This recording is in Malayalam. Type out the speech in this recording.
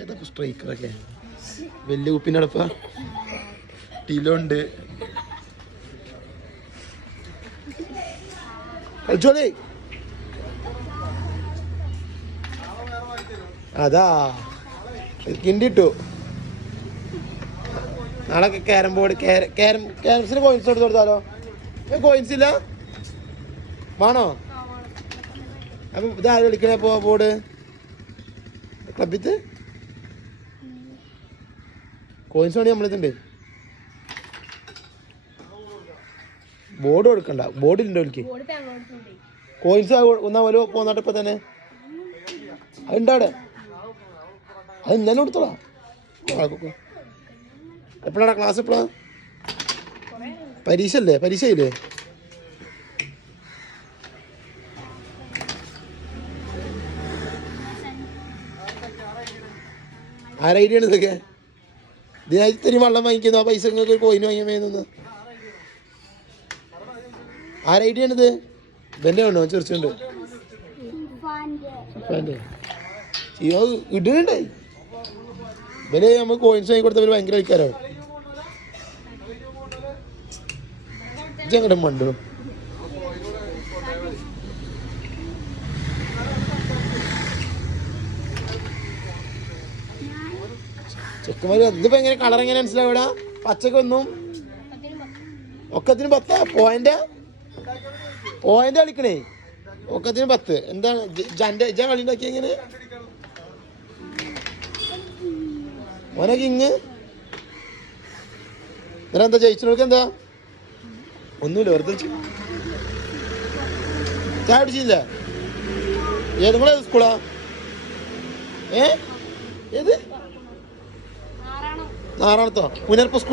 ഏതൊക്കെ സ്ട്രൈക്കറൊക്കെ വലിയ കുപ്പിനടപ്പ ടീലുണ്ട്. കളിച്ചോളി. അതാ കിണ്ടിട്ടു. നാളെ ക്യാരം ബോർഡ് ക്യാരംസിന് കോയിൻസ് എടുത്ത് കൊടുത്താലോ? കോയിൻസ് ഇല്ല വേണോ? അപ്പൊ ഇതാര് കളിക്കണേ പോ ബോർഡ് ക്ലബിത്ത് കോയിൻസ് വേണി നമ്മളിതുണ്ട്. ബോർഡ് കൊടുക്കണ്ട, ബോർഡിലുണ്ടോ എനിക്ക് കോയിൻസ് ഒന്നാ പോലെ പോന്നിട്ട് ഇപ്പൊ തന്നെ അതുണ്ടാടെ. അത് ഇന്നലെ കൊടുത്തോളാം. എപ്പോഴാണ് ക്ലാസ്? എപ്പോഴാ പരീക്ഷ അല്ലേ? പരീക്ഷയില്ലേ? ആരൈഡിയാണ് ഇതൊക്കെ? ഇതിനായിരത്തി വെള്ളം വാങ്ങിക്കുന്നു. ആ പൈസ നിങ്ങൾക്ക് ഒരു കോയിന് വാങ്ങിയാൽ വേണമെന്ന്. ആരൈഡിയാണിത്? ഇതെൻ്റെ വേണോ? ചെറിച്ചുണ്ട് ഇടുന്നുണ്ടേ. ഇവര് നമ്മൾ കോയിൻസ് വാങ്ങി കൊടുത്തവര് ഭയങ്കര കളിക്കാരോ. ഇങ്ങോട്ട് മണ്ടു. ചെക്കന്മാര് ഇതിപ്പോ എങ്ങനെ കളർ എങ്ങനെ മനസ്സിലാവും? ഇവിടെ പച്ചക്കൊന്നും ഒക്കത്തിന് 10 പോയിന്റ് കളിക്കണേ. ഒക്കത്തിന് 10. എന്താണ് ഇജ കളി ഉണ്ടാക്കിയ എങ്ങനെ മോനെ കിങ്? എന്താ ജയിച്ചവർക്ക് എന്താ? ഒന്നുമില്ല, വെറുതെ ചായ പിടിച്ചില്ല. ഏത് നിങ്ങളേത് സ്കൂളാ? ഏത് നാറാണത്തോ? പുനർപ്പ് സ്കൂൾ.